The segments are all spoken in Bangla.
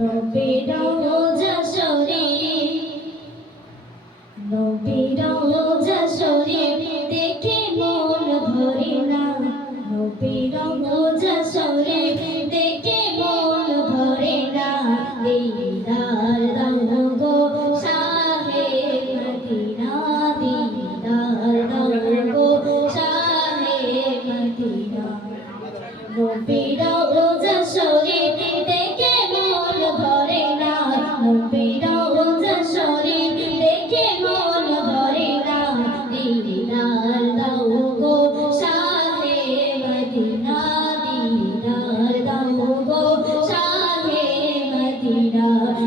নবীর রওজা শরীফ, নবীর রওজা শরীফ দেখে মন ভরে না, নবীর রওজা শরীফ দেখে মন ভরে না। দিদার দাও গো শাহে মদিনা, দিদার দাও গো শাহে মদিনা। নবীর রওজা শরীফ দেখে মন ভরে না, নবীর রওজা শরীফ দেখে মন ভরে না। দিদার দাও গো শাহে মদিনা, দিদার দাও গো শাহে মদিনা।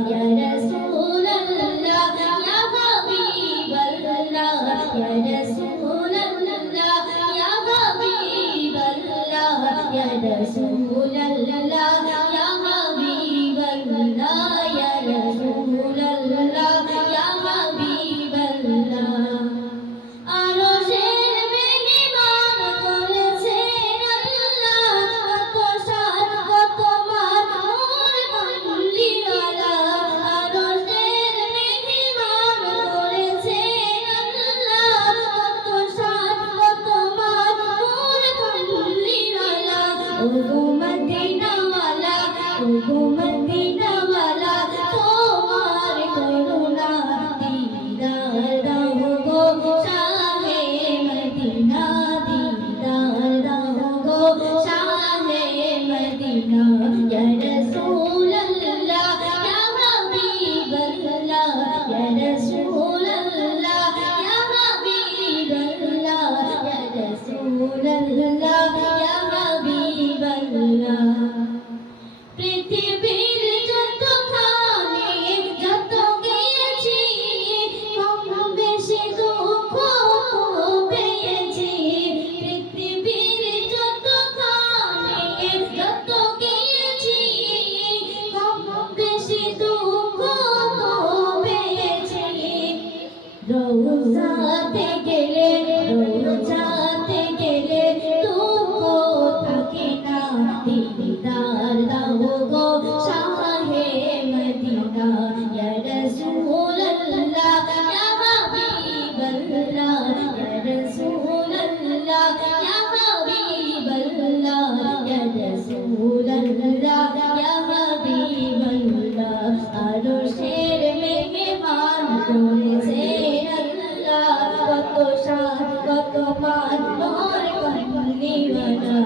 ইয়া রাসূলুল্লাহ ইয়া হাবিবাল্লাহ, ইয়া রাসূলুল্লাহ ইয়া হাবিবাল্লাহ, ইয়া রাসূলুল্লাহ ইয়া হাবিবাল্লাহ, ইয়া রাসূলুল্লাহ ইয়া হাবিবাল্লাহ। আরশের মেহমান করেছেন আল্লাহ, কত শান কত মান নূর কমলিওয়ালা। আরশের মেহমান করেছেন আল্লাহ, কত শান কত মান নূর কমলিওয়ালা। ওগো মদিনাওয়ালা, ওগো মদিনাওয়ালা, তোমার করুণা দিদার দাও গো শাহে মদিনা, দিদার দাও গো শাহে মদিনা। ইয়া রাসূলুল্লাহ ইয়া হাবিবাল্লাহ, ইয়া রাসূলুল্লাহ ইয়া হাবিবাল্লাহ, ইয়া রাসূলুল্লাহ ইয়া হাবিবাল্লাহ। পৃথিবীর যতখানি যত গিয়েছি, কম বেশি দুঃখ পেয়েছি। পৃথিবীর যতখানি যত গিয়েছি, কম বেশি দুঃখ পেয়েছি। রওজাতে গেলে, রওজাতে গেলে দুঃখ থাকে না। দিদার দাও গো শাহে মদিনা, ইয়া রাসূলুল্লাহ ইয়া হাবিবাল্লাহ, ইয়া রাসূলুল্লাহ ইয়া হাবিবাল্লাহ, ইয়া রাসূলুল্লাহ ইয়া হাবিবাল্লাহ। আরশের মেহমান করেছেন আল্লাহ, কত শান কত মান নূর কমলিওয়ালা।